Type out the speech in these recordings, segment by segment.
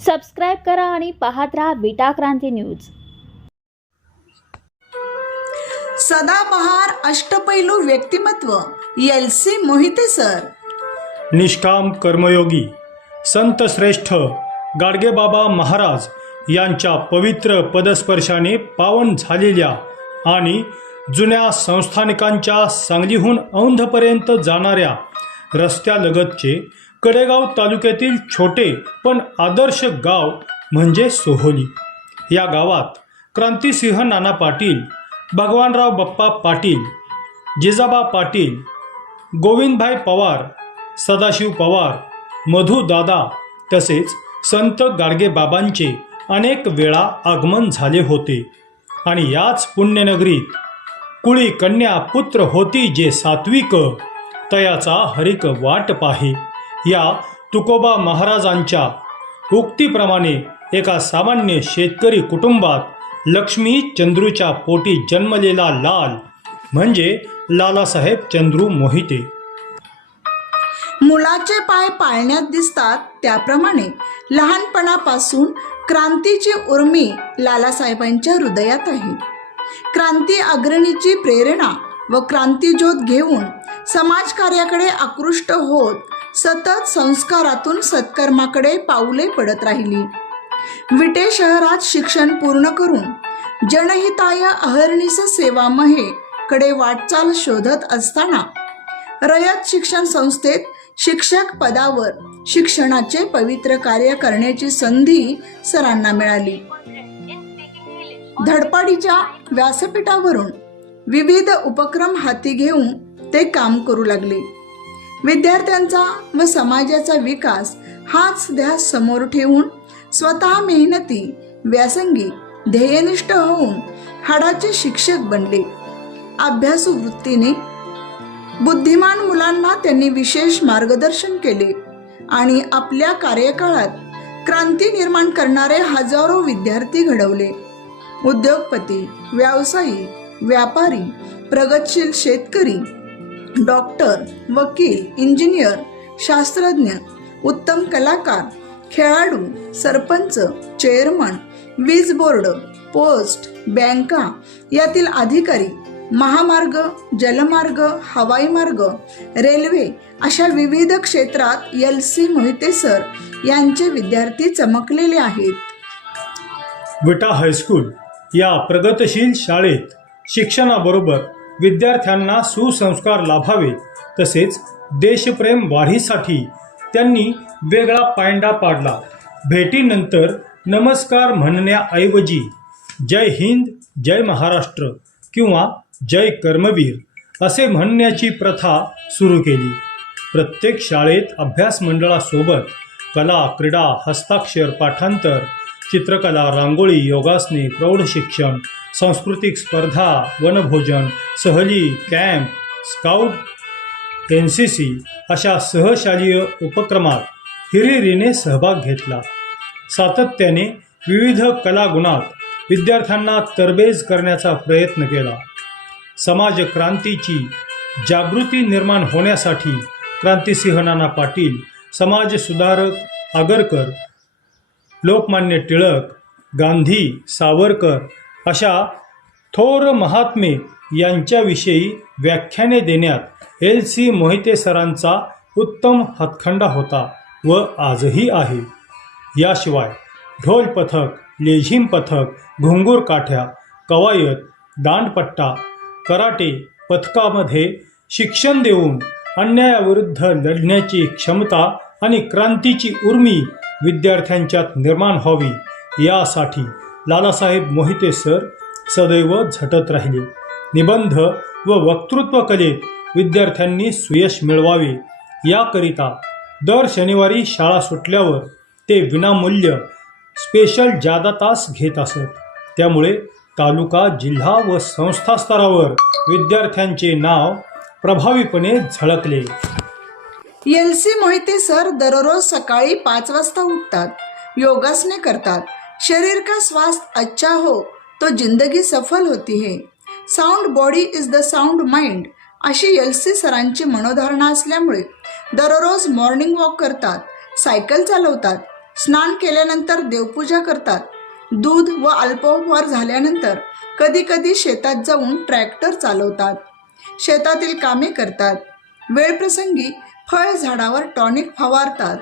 Subscribe करा आणि पाहत राहा विटा क्रांती न्यूज. सदाबहार अष्टपैलू व्यक्तिमत्व एल सी मोहिते सर. निष्काम कर्मयोगी संत श्रेष्ठ गाडगेबाबा महाराज यांच्या पवित्र पदस्पर्शाने पावन झालेल्या आणि जुन्या संस्थानिकांच्या सांगलीहून औंधपर्यंत जाणाऱ्या रस्त्यालगतचे कडेगाव तालुक्यातील छोटे पण आदर्श गाव म्हणजे सोहोली. या गावात क्रांतिसिंह नाना पाटील भगवानराव बाप्पा पाटील जिजाबा पाटील गोविंदभाई पवार सदाशिव पवार मधुदादा तसेच संत गाडगेबाबांचे अनेक वेळा आगमन झाले होते. आणि याच पुण्यनगरीत कुळी कन्या पुत्र होती जे सात्विक तयाचा हरिक वाट पाहे. या तुकोबा महाराजांच्या उक्तीप्रमाणे एका सामान्य शेतकरी कुटुंबात लक्ष्मी चंद्रूच्या पोटी जन्मलेला लाल म्हणजे लालासाहेब चंद्रू मोहिते. मुलाचे पाय पाळण्यात दिसतात त्याप्रमाणे लहानपणापासून क्रांतीची उर्मी लालासाहेबांच्या हृदयात आहे. क्रांती अग्रणीची प्रेरणा व क्रांतीज्योत घेऊन समाजकार्याकडे आकृष्ट होत सतत संस्कारातून सत्कर्माकडे पाऊले पडत राहिली. विटे शहरात शिक्षण पूर्ण करून जनहिताय अहर्निस सेवा महे कडे वाटचाल शोधत असताना रयत शिक्षण संस्थेत शिक्षक पदावर शिक्षणाचे पवित्र कार्य करण्याची संधी सरांना मिळाली. धडपडीच्या व्यासपीठावरून विविध उपक्रम हाती घेऊन ते काम करू लागले. विद्यार्थ्यांचा व समाजाचा विकास हाच ध्यास समोर ठेवून स्वतः मेहनती व्यासंगी ध्येयनिष्ठ होऊन हाडाचे शिक्षक बनले. अभ्यासू वृत्तीने बुद्धिमान मुलांना त्यांनी विशेष मार्गदर्शन केले आणि आपल्या कार्यकाळात क्रांती निर्माण करणारे हजारो विद्यार्थी घडवले. उद्योगपती व्यावसायिक व्यापारी प्रगतशील शेतकरी डॉक्टर वकील इंजिनियर शास्त्रज्ञ उत्तम कलाकार खेळाडू सरपंच चेअरमन वीज बोर्ड पोस्ट बँका यातील अधिकारी महामार्ग जलमार्ग हवाई मार्ग रेल्वे अशा विविध क्षेत्रात एल सी मोहिते सर यांचे विद्यार्थी चमकलेले आहेत. विटा हायस्कूल या प्रगतशील शाळेत शिक्षणाबरोबर विद्यार्थ्यांना सुसंस्कार लाभावेत. तसेच देशप्रेम वाढीसाठी त्यांनी वेगळा पायंडा पाडला. भेटीनंतर नमस्कार म्हणण्याऐवजी जय हिंद जय महाराष्ट्र किंवा जय कर्मवीर असे म्हणण्याची प्रथा सुरू केली. प्रत्येक शाळेत अभ्यास मंडळासोबत कला क्रीडा हस्ताक्षर पाठांतर चित्रकला रांगोळी योगासने प्रौढ शिक्षण सांस्कृतिक स्पर्धा वनभोजन सहली camp scout N C C अशा सहशालीय उपक्रमात हिरिरीने सहभाग घेतला. सातत्याने विविध कलागुणात विद्यार्थ्यांना तरबेज करण्याचा प्रयत्न केला. समाज क्रांतीची जागृती निर्माण होण्यासाठी क्रांतिसिंह नाना पाटील समाज सुधारक आगरकर लोकमान्य टिळक गांधी सावरकर अशा थोर महात्मे यांच्याविषयी व्याख्याने देण्यात एल सी मोहिते सरांचा उत्तम हातखंडा होता व आजही आहे. याशिवाय ढोल पथक लेझिम पथक घुंगूर काठ्या कवायत दांडपट्टा कराटे पथकामध्ये शिक्षण देऊन अन्यायाविरुद्ध लढण्याची क्षमता आणि क्रांतीची उर्मी विद्यार्थ्यांच्यात निर्माण व्हावी यासाठी लालासाहेब मोहिते सर सदैव झटत राहिले. निबंध व वक्तृत्व कलेत विद्यार्थ्यांनी सुयश मिळवावे. याकरिता दर शनिवारी शाळा सुटल्यावर ते विनामूल्य स्पेशल जादा तास घेत असत. त्यामुळे तालुका जिल्हा व संस्था स्तरावर विद्यार्थ्यांचे नाव प्रभावीपणे झळकले. एल सी मोहिते सर दररोज सकाळी पाच वाजता उठतात. योगासने करतात. शरीर का स्वास्थ्य अच्छा हो तो जिंदगी सफल होती है। Sound body is the sound mind अशी एल सी सरांची मनोधारणा असल्यामुळे दररोज मॉर्निंग वॉक करतात सायकल चालवतात स्नान केल्यानंतर देवपूजा करतात दूध व अल्पोपहार झाल्यानंतर कधी कधी शेतात जाऊन ट्रॅक्टर चालवतात शेतातील कामे करतात वेळप्रसंगी फळ झाडावर टॉनिक फवारतात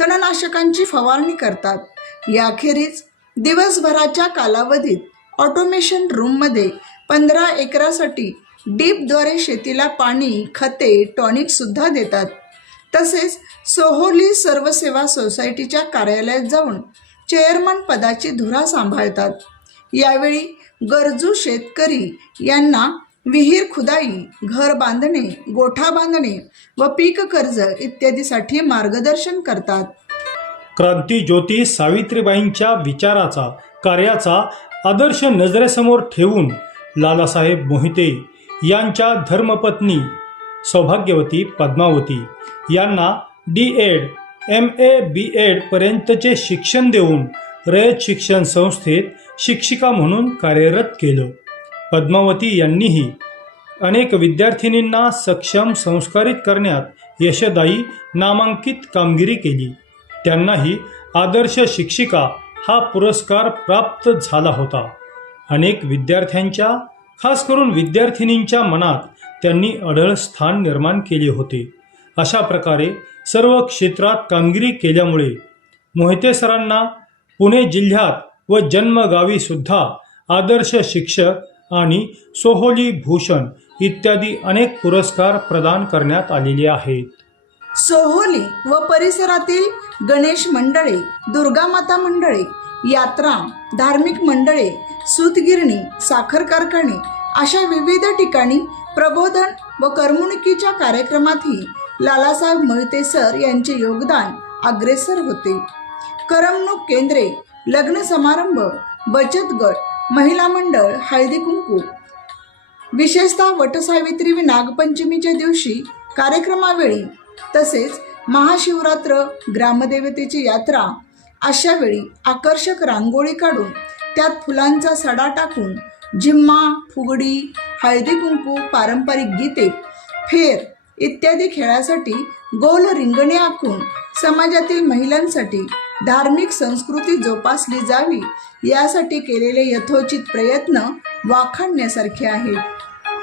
तणनाशकांची फवारणी करतात याखेरीज दिवसभराच्या कालावधीत ऑटोमेशन रूममध्ये पंधरा एकरासाठी डीपद्वारे शेतीला पाणी खते टॉनिकसुद्धा देतात. तसेच सोहोली सर्वसेवा सोसायटीच्या कार्यालयात जाऊन चेअरमन पदाची धुरा सांभाळतात. यावेळी गरजू शेतकरी यांना विहीर खुदाई घर बांधणे गोठा बांधणे व पीक कर्ज इत्यादीसाठी मार्गदर्शन करतात. क्रांती ज्योती सावित्रीबाईंच्या विचाराचा कार्याचा आदर्श नजरेसमोर ठेवून लालासाहेब मोहिते यांच्या धर्मपत्नी सौभाग्यवती पद्मावती यांना D Ed M A B एडपर्यंतचे शिक्षण देऊन रयत शिक्षण संस्थेत शिक्षिका म्हणून कार्यरत केलं. पद्मावती यांनीही अनेक विद्यार्थिनींना सक्षम संस्कारित करण्यात यशदायी नामांकित कामगिरी केली. त्यांनाही आदर्श शिक्षिका हा पुरस्कार प्राप्त झाला होता. अनेक विद्यार्थ्यांच्या खास करून विद्यार्थिनींच्या मनात त्यांनी अढळ स्थान निर्माण केले होते. अशा प्रकारे सर्व क्षेत्रात कामगिरी केल्यामुळे मोहिते सरांना पुणे जिल्ह्यात व जन्मगावी सुद्धा आदर्श शिक्षक आणि सोहोली भूषण इत्यादी अनेक पुरस्कार प्रदान करण्यात आलेले आहेत. सोहोली व परिसरातील गणेश मंडळे दुर्गामाता मंडळे यात्रा धार्मिक मंडळे सूतगिरणी साखर कारखाने अशा विविध ठिकाणी प्रबोधन व करमणुकीच्या कार्यक्रमातही लालासाहेब मोहिते सर यांचे योगदान अग्रेसर होते. करमणूक केंद्रे लग्न समारंभ बचत गट महिला मंडळ हळदी कुंकू. विशेषतः वटसावित्री व नागपंचमीच्या दिवशी कार्यक्रमावेळी तसेच महाशिवरात्र ग्रामदेवतेची यात्रा अशा वेळी आकर्षक रांगोळी काढून त्यात फुलांचा सडा टाकून जिम्मा फुगडी हळदी कुंकू पारंपरिक गीते फेर इत्यादी खेळासाठी गोल रिंगणे आखून समाजातील महिलांसाठी धार्मिक संस्कृती जोपासली जावी यासाठी केलेले यथोचित प्रयत्न वाखाणण्यासारखे आहेत.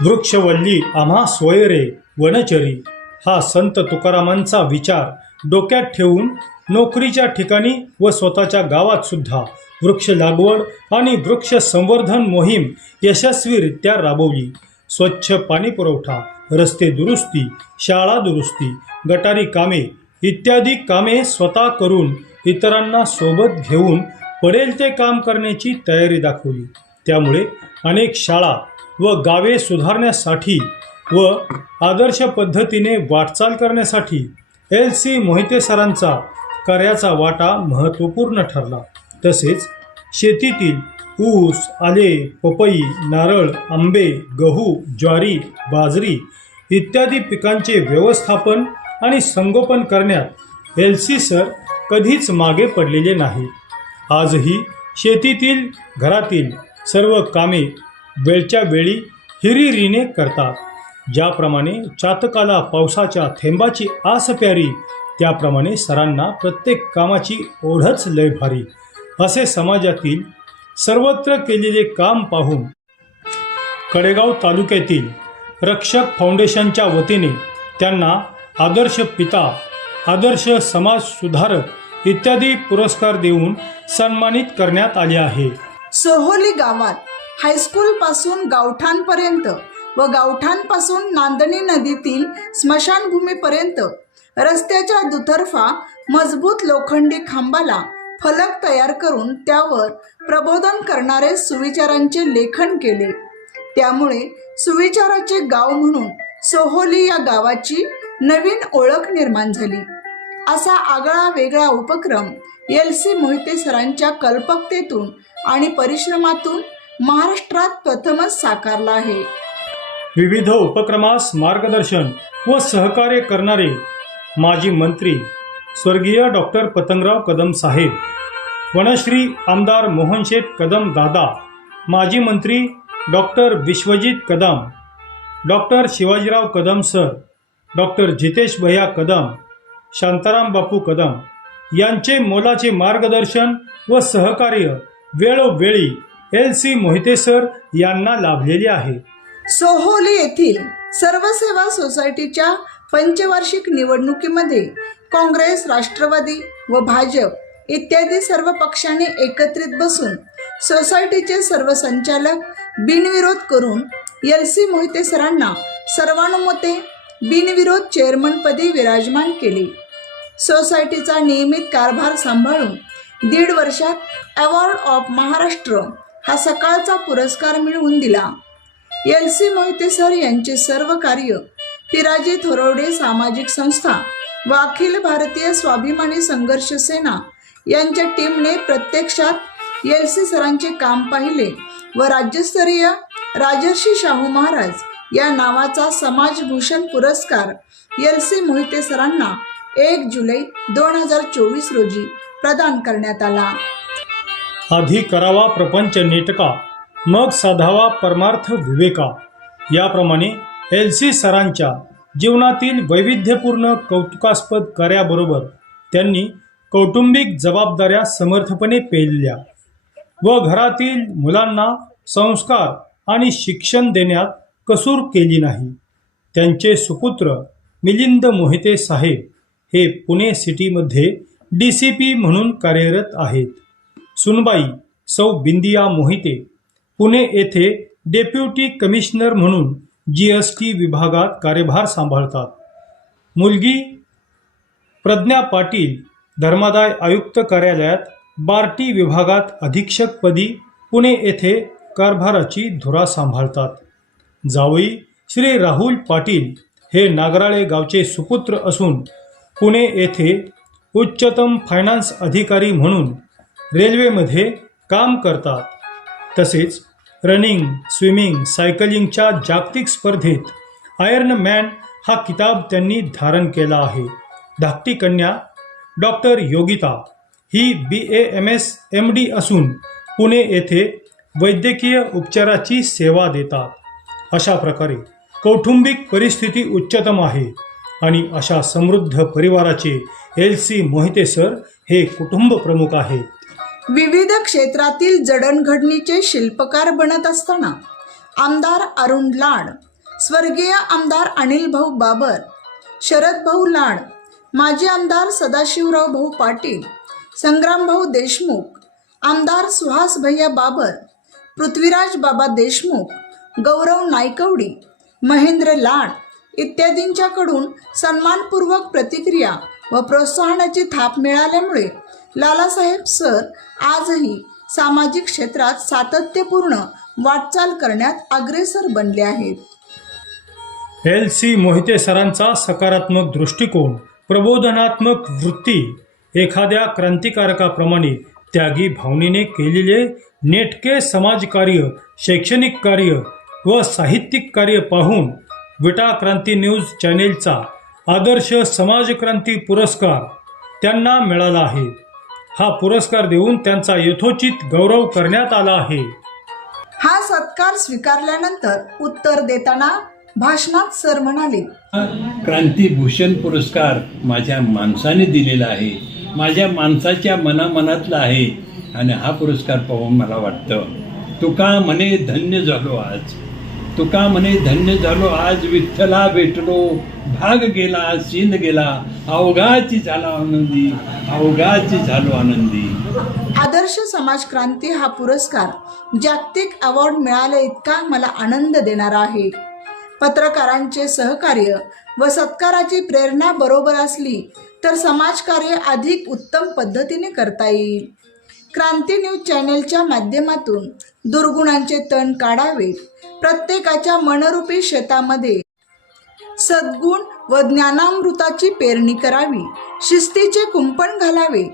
वृक्षवल्ली आम्हा सोयरे वनचरी हा संत तुकारामांचा विचार डोक्यात ठेवून नोकरीच्या ठिकाणी व स्वतःच्या गावात सुद्धा वृक्ष लागवड आणि वृक्ष संवर्धन मोहीम यशस्वीरित्या राबवली. स्वच्छ पाणी पुरवठा रस्ते दुरुस्ती शाळा दुरुस्ती गटारी कामे इत्यादी कामे स्वतः करून इतरांना सोबत घेऊन पडेल ते काम करण्याची तयारी दाखवली. त्यामुळे अनेक शाळा व गावे सुधारण्यासाठी व आदर्श पद्धतीने वाटचाल करण्यासाठी एल सी मोहिते सरांचा कार्याचा वाटा महत्त्वपूर्ण ठरला. तसेच शेतीतील ऊस आले पपई नारळ आंबे गहू ज्वारी बाजरी इत्यादी पिकांचे व्यवस्थापन आणि संगोपन करण्यात एल सी सर कधीच मागे पडलेले नाही. आजही शेतीतील घरातील सर्व कामे वेळच्या वेळी हिरिरीने करतात. ज्याप्रमाणे चातकाला पावसाच्या थेंबाची आस प्यारी त्याप्रमाणे सरांना प्रत्येक कामाची ओढच लय भारी. असे समाजातील सर्वत्र केलेले काम पाहून कडेगाव तालुक्यातील रक्षक फाउंडेशनच्या वतीने त्यांना आदर्श पिता आदर्श समाज सुधारक इत्यादी पुरस्कार देऊन सन्मानित करण्यात आले आहे. सहोली गावात हायस्कूल पासून गावठाणपर्यंत व गावठाणपासून नांदणी नदीतील स्मशानभूमीपर्यंत रस्त्याच्या दुतर्फा मजबूत लोखंडी खांबाला फलक तयार करून त्यावर प्रबोधन करणारे सुविचारांचे लेखन केले. त्यामुळे सुविचाराचे गाव म्हणून सोहोली या गावाची नवीन ओळख निर्माण झाली. असा आगळा वेगळा उपक्रम एल सी मोहिते सरांच्या कल्पकतेतून आणि परिश्रमातून महाराष्ट्रात प्रथमच साकारला आहे. विविध उपक्रमास मार्गदर्शन व सहकार्य करणारे माजी मंत्री स्वर्गीय डॉक्टर पतंगराव कदम साहेब वनश्री आमदार मोहनशेठ कदम दादा माजी मंत्री doctor Vishwajit Kadam doctor Shivajirao Kadam sir doctor Jitesh भैया कदम शांताराम बापू कदम यांचे मोलाचे मार्गदर्शन व सहकार्य वेळोवेळी एल सी मोहिते सर यांना लाभलेले आहे. सोहोली येथील सर्वसेवा सोसायटीच्या पंचवार्षिक निवडणुकीमध्ये काँग्रेस राष्ट्रवादी व भाजप इत्यादी सर्व पक्षांनी एकत्रित बसून सोसायटीचे सर्व संचालक बिनविरोध करून एल सी मोहिते सरांना सर्वानुमते बिनविरोध चेअरमनपदी विराजमान केले. सोसायटीचा नियमित कारभार सांभाळून दीड वर्षात अवॉर्ड ऑफ महाराष्ट्र हा सकाळचा पुरस्कार मिळवून दिला. एल सी मोहिते सर यांचे सर्व कार्य पिराजी थोरवडे सामाजिक संस्था व अखिल भारतीय स्वाभिमानी संघर्ष सेना यांच्या टीमने प्रत्यक्षात एल सी सरांचे काम पाहिले व राज्यस्तरीय राजर्षी शाहू महाराज या नावाचा समाजभूषण पुरस्कार एल सी मोहिते सरांना एक जुलै दोन हजार चोवीस रोजी प्रदान करण्यात आला. आधी करावा प्रपंच नेटका मग साधावा परमार्थ विवेका. याप्रमाणे एल सी सरांच्या जीवनातील वैविध्यपूर्ण कौतुकास्पद कार्याबरोबर त्यांनी कौटुंबिक जबाबदाऱ्या समर्थपणे पेलल्या व घरातील मुलांना संस्कार आणि शिक्षण देण्यात कसूर केली नाही. त्यांचे सुपुत्र मिलिंद मोहिते साहेब हे पुणे सिटीमध्ये डी सी पी म्हणून कार्यरत आहेत. सुनबाई सौ बिंदिया मोहिते पुणे येथे डेप्युटी कमिशनर म्हणून जी एस टी विभागात कार्यभार सांभाळतात. मुलगी प्रज्ञा पाटील धर्मादाय आयुक्त कार्यालयात बार्टी विभागात अधीक्षकपदी पुणे येथे कारभाराची धुरा सांभाळतात. जावई श्री राहुल पाटील हे नागराळे गावचे सुपुत्र असून पुणे येथे उच्चतम फायनान्स अधिकारी म्हणून रेल्वेमध्ये काम करतात. तसेच रनिंग स्विमिंग सायकलिंगच्या जागतिक स्पर्धेत आयर्न मॅन हा किताब त्यांनी धारण केला आहे. धाकटी कन्या doctor Yogita he B A M S M D असून पुणे येथे वैद्यकीय उपचाराची सेवा देतात. अशा प्रकारे कौटुंबिक परिस्थिती उच्चतम आहे आणि अशा समृद्ध परिवाराचे एल सी मोहिते सर हे कुटुंब प्रमुख आहेत. विविध क्षेत्रातील जडणघडणीचे शिल्पकार बनत असताना आमदार अरुण लाड स्वर्गीय आमदार अनिल भाऊ बाबर शरद भाऊ लाड माजी आमदार सदाशिवराव भाऊ पाटील संग्रामभाऊ देशमुख आमदार सुहास भैया बाबर पृथ्वीराज बाबा देशमुख गौरव नायकवडी महेंद्र लाड इत्यादींच्याकडून सन्मानपूर्वक प्रतिक्रिया व प्रोत्साहनाची थाप मिळाल्यामुळे लालासाहेब सर आजही सामाजिक क्षेत्रात सातत्यपूर्ण वाटचाल करण्यात अग्रेसर बनले आहेत. एल सी मोहिते सरांचा सकारात्मक दृष्टिकोन प्रबोधनात्मक वृत्ती एखाद्या क्रांतिकारकाप्रमाणे त्यागी भावनेने केलेले नेटके समाजकार्य शैक्षणिक कार्य व साहित्यिक कार्य पाहून विटा क्रांती न्यूज चॅनेलचा आदर्श समाजक्रांती पुरस्कार त्यांना मिळाला आहे. हा पुरस्कार देऊन त्यांचा यथोचित गौरव करण्यात आला आहे. हा सत्कार स्वीकारल्यानंतर उत्तर देताना भाषणात सर म्हणाले क्रांतीभूषण पुरस्कार माझ्या माणसाने दिलेला आहे. माझ्या माणसाच्या मनामनातला आहे आणि हा पुरस्कार पाहून मला वाटतं तुका म्हणे धन्य झालो आज. तुका म्हणे धन्य झालो आज विठ्ठला भेटलो. भाग गेला सीन गेला अवघाची झाला आनंदी अवघाची झालो आनंदी. आदर्श समाज क्रांती हा पुरस्कार जागतिक अवॉर्ड मिळाले इतका मला आनंद देणारा आहे. पत्रकारांचे सहकार्य व सत्काराची प्रेरणा बरोबर असली तर समाजकार्य अधिक उत्तम पद्धतीने करता येईल. क्रांती न्यूज चॅनेलच्या माध्यमातून दुर्गुणांचे तण काढावे प्रत्येकाच्या मनरूपी शेतामध्ये सद्गुण व ज्ञानामृताची पेरणी करावी शिस्तीचे कुंपण घालावे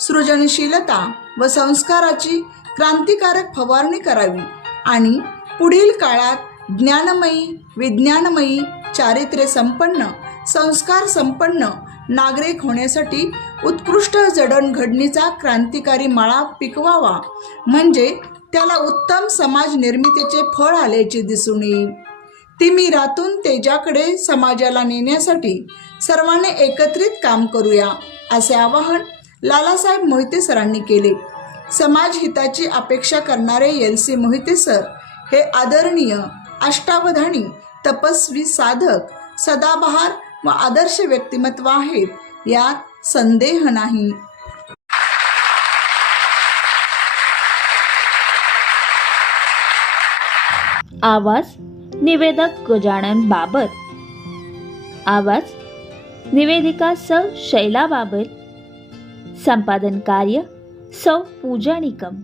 सृजनशीलता व संस्काराची क्रांतिकारक फवारणी करावी आणि पुढील काळात ज्ञानमयी विज्ञानमयी चारित्र्य संपन्न संस्कार संपन्न नागरिक होण्यासाठी उत्कृष्ट जडणघडणीचा क्रांतिकारी माळा पिकवावा. म्हणजे त्याला उत्तम समाज निर्मितीचे फळ आल्याचे दिसून येईल तिमिरातून तेजाकडे समाजाला नेण्यासाठी सर्वांनी एकत्रित काम करूया असे आवाहन लालासाहेब मोहिते सरांनी केले. समाज हिताची अपेक्षा करणारे एल सी मोहिते सर हे आदरणीय अष्टावधानी तपस्वी साधक सदाबहार व आदर्श व्यक्तिमत्व आहेत यात संदेह नाही. आवाज निवेदक गजानन बाबर आवाज निवेदिका सौ शैला बाबर संपादन कार्य सौ पूजा निकम.